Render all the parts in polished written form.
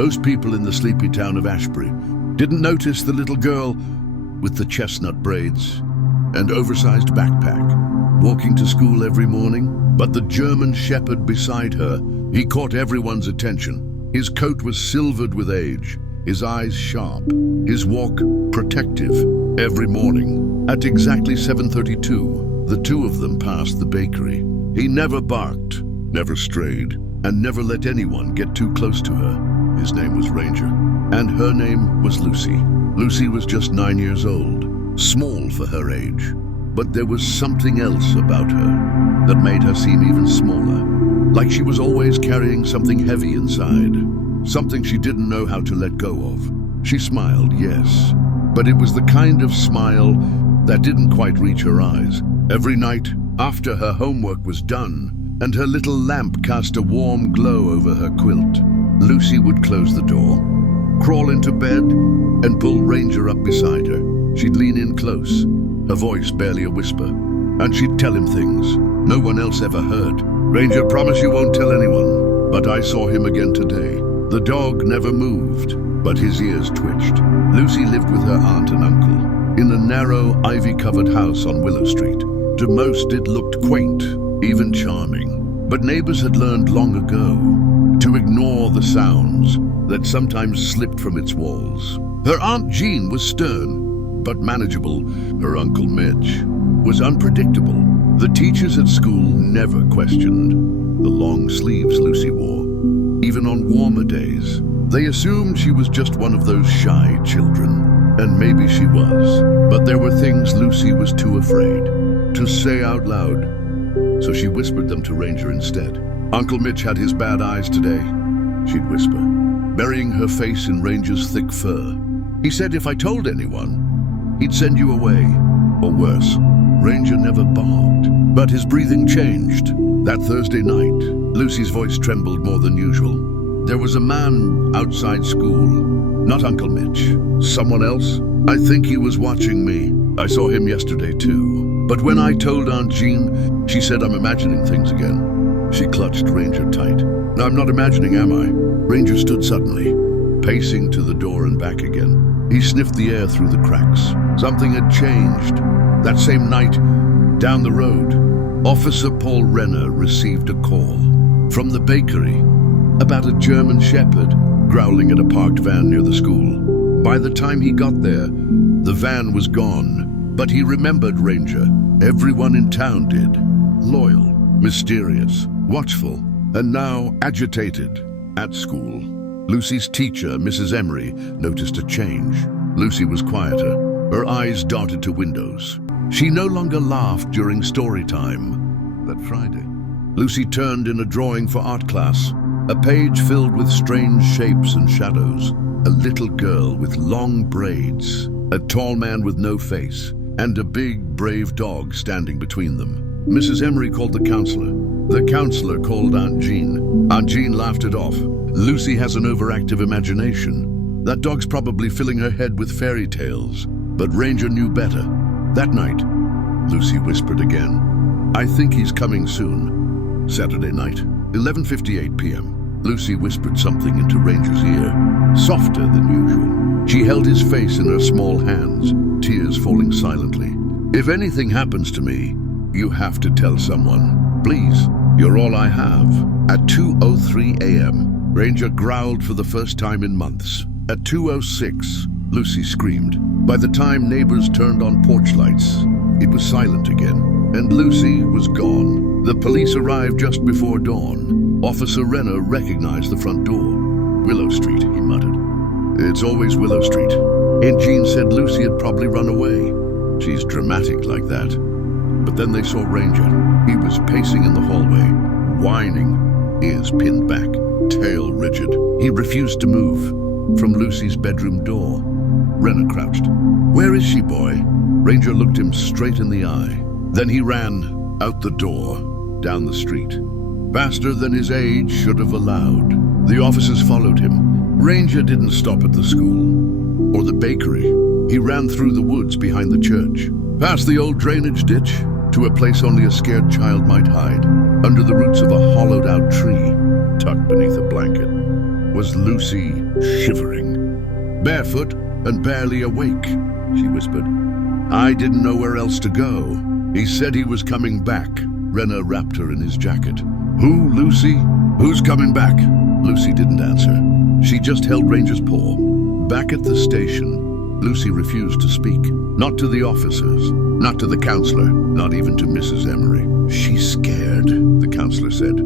Most people in the sleepy town of Ashbury didn't notice the little girl with the chestnut braids and oversized backpack, walking to school every morning. But the German shepherd beside her, he caught everyone's attention. His coat was silvered with age, his eyes sharp, his walk protective. Every morning, at exactly 7:32, the two of them passed the bakery. He never barked, never strayed, and never let anyone get too close to her. His name was Ranger, and her name was Lucy. Lucy was just 9 years old, small for her age, but there was something else about her that made her seem even smaller, like she was always carrying something heavy inside, something she didn't know how to let go of. She smiled, yes, but it was the kind of smile that didn't quite reach her eyes. Every night, after her homework was done, and her little lamp cast a warm glow over her quilt, Lucy would close the door, crawl into bed, and pull Ranger up beside her. She'd lean in close, her voice barely a whisper, and she'd tell him things no one else ever heard. "Ranger, promise you won't tell anyone, but I saw him again today." The dog never moved, but his ears twitched. Lucy lived with her aunt and uncle in a narrow, ivy-covered house on Willow Street. To most, it looked quaint, even charming. But neighbors had learned long ago to ignore the sounds that sometimes slipped from its walls. Her Aunt Jean was stern, but manageable. Her Uncle Mitch was unpredictable. The teachers at school never questioned the long sleeves Lucy wore. Even on warmer days, they assumed she was just one of those shy children. And maybe she was. But there were things Lucy was too afraid to say out loud, so she whispered them to Ranger instead. "Uncle Mitch had his bad eyes today," she'd whisper, burying her face in Ranger's thick fur. "He said if I told anyone, he'd send you away, or worse." Ranger never barked, but his breathing changed. That Thursday night, Lucy's voice trembled more than usual. "There was a man outside school, not Uncle Mitch, someone else. I think he was watching me. I saw him yesterday too. But when I told Aunt Jean, she said I'm imagining things again." She clutched Ranger tight. "No, I'm not imagining, am I?" Ranger stood suddenly, pacing to the door and back again. He sniffed the air through the cracks. Something had changed. That same night, down the road, Officer Paul Renner received a call from the bakery about a German shepherd growling at a parked van near the school. By the time he got there, the van was gone, but he remembered Ranger. Everyone in town did. Loyal, mysterious, watchful, and now agitated. At school, Lucy's teacher, Mrs. Emery, noticed a change. Lucy was quieter. Her eyes darted to windows. She no longer laughed during story time. That Friday, Lucy turned in a drawing for art class, a page filled with strange shapes and shadows. A little girl with long braids, a tall man with no face, and a big, brave dog standing between them. Mrs. Emery called the counselor. The counselor called Aunt Jean. Aunt Jean laughed it off. "Lucy has an overactive imagination. That dog's probably filling her head with fairy tales." But Ranger knew better. That night, Lucy whispered again, "I think he's coming soon." Saturday night, 11:58 p.m. Lucy whispered something into Ranger's ear, softer than usual. She held his face in her small hands, tears falling silently. "If anything happens to me, you have to tell someone. Please, you're all I have." At 2:03 a.m., Ranger growled for the first time in months. At 2:06, Lucy screamed. By the time neighbors turned on porch lights, it was silent again, and Lucy was gone. The police arrived just before dawn. Officer Renner recognized the front door. "Willow Street," he muttered. "It's always Willow Street." Aunt Jean said Lucy had probably run away. She's dramatic like that. But then they saw Ranger. He was pacing in the hallway, whining, ears pinned back, tail rigid. He refused to move from Lucy's bedroom door. Renner crouched. "Where is she, boy?" Ranger looked him straight in the eye. Then he ran out the door, down the street, faster than his age should have allowed. The officers followed him. Ranger didn't stop at the school or the bakery. He ran through the woods behind the church, past the old drainage ditch, to a place only a scared child might hide, under the roots of a hollowed-out tree, tucked beneath a blanket. was Lucy, shivering. "Barefoot and barely awake," she whispered. "I didn't know where else to go. He said he was coming back." Renner wrapped her in his jacket. "Who, Lucy? Who's coming back?" Lucy didn't answer. She just held Ranger's paw. Back at the station, Lucy refused to speak. Not to the officers, not to the counselor, not even to Mrs. Emery. "She's scared," the counselor said.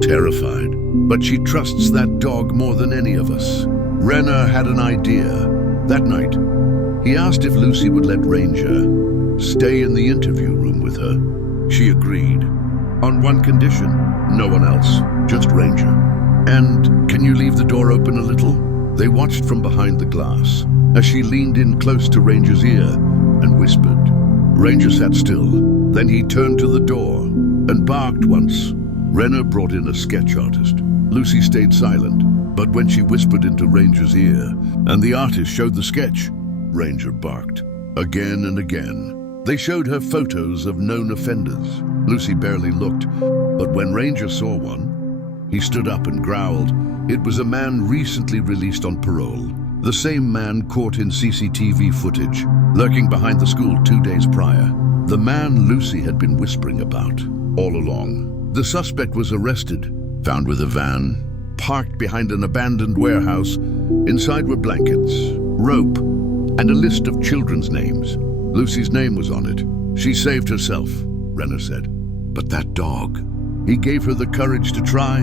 "Terrified. But she trusts that dog more than any of us." Renner had an idea. That night, he asked if Lucy would let Ranger stay in the interview room with her. She agreed. On one condition: no one else, just Ranger. "And can you leave the door open a little?" They watched from behind the glass as she leaned in close to Ranger's ear and whispered. Ranger sat still. Then he turned to the door and barked once. Renner brought in a sketch artist. Lucy stayed silent, but when she whispered into Ranger's ear and the artist showed the sketch, Ranger barked. Again and again. They showed her photos of known offenders. Lucy barely looked, but when Ranger saw one, he stood up and growled. It was a man recently released on parole. The same man caught in CCTV footage, lurking behind the school 2 days prior. The man Lucy had been whispering about all along. The suspect was arrested, found with a van, parked behind an abandoned warehouse. Inside were blankets, rope, and a list of children's names. Lucy's name was on it. She saved herself, Renner said. But that dog, he gave her the courage to try.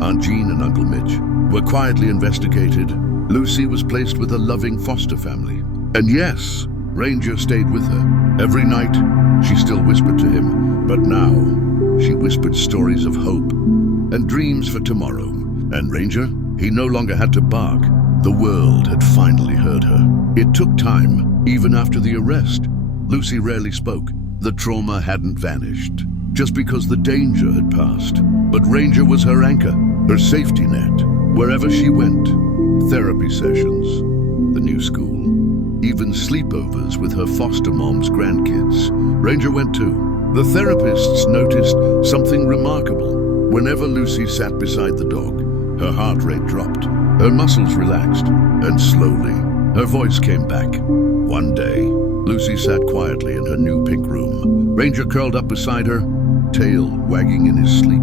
Aunt Jean and Uncle Mitch were quietly investigated. Lucy was placed with a loving foster family. And yes, Ranger stayed with her. Every night, she still whispered to him, but now she whispered stories of hope and dreams for tomorrow. And Ranger, he no longer had to bark. The world had finally heard her. It took time. Even after the arrest, Lucy rarely spoke. The trauma hadn't vanished, just because the danger had passed. But Ranger was her anchor, her safety net. Wherever she went, therapy sessions, the new school, even sleepovers with her foster mom's grandkids. Ranger went too. The therapists noticed something remarkable. Whenever Lucy sat beside the dog, her heart rate dropped, her muscles relaxed, and slowly, her voice came back. One day, Lucy sat quietly in her new pink room. Ranger curled up beside her, tail wagging in his sleep.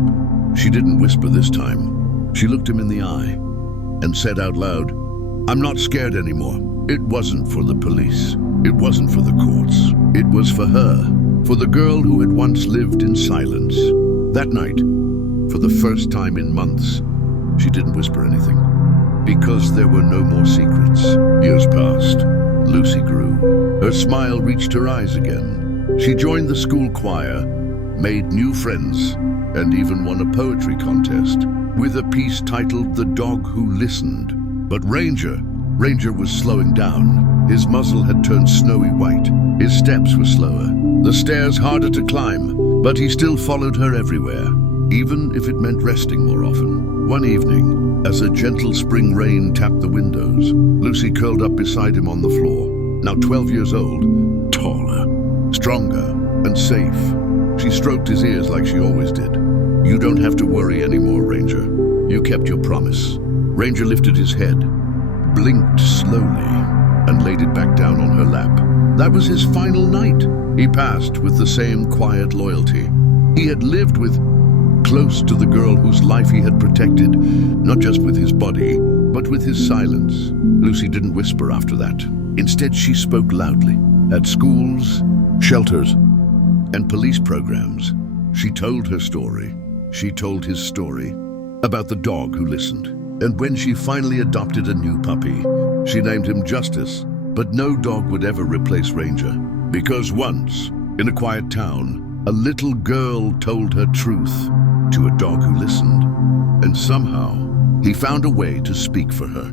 She didn't whisper this time. She looked him in the eye and said out loud, "I'm not scared anymore." It wasn't for the police. It wasn't for the courts. It was for her, for the girl who had once lived in silence. That night, for the first time in months, she didn't whisper anything, because there were no more secrets. Years passed. Lucy grew. Her smile reached her eyes again. She joined the school choir, made new friends, and even won a poetry contest with a piece titled "The Dog Who Listened." But Ranger was slowing down. His muzzle had turned snowy white. His steps were slower, the stairs harder to climb, but he still followed her everywhere, even if it meant resting more often. One evening, as a gentle spring rain tapped the windows, Lucy curled up beside him on the floor. Now 12 years old, taller, stronger, and safe. She stroked his ears like she always did. "You don't have to worry anymore, Ranger. You kept your promise." Ranger lifted his head, blinked slowly, and laid it back down on her lap. That was his final night. He passed with the same quiet loyalty. He had lived with close to the girl whose life he had protected, not just with his body, but with his silence. Lucy didn't whisper after that. Instead, she spoke loudly. At schools, shelters, and police programs, she told her story. She told his story about the dog who listened. And when she finally adopted a new puppy, she named him Justice. But no dog would ever replace Ranger. Because once, in a quiet town, a little girl told her truth to a dog who listened, and somehow he found a way to speak for her.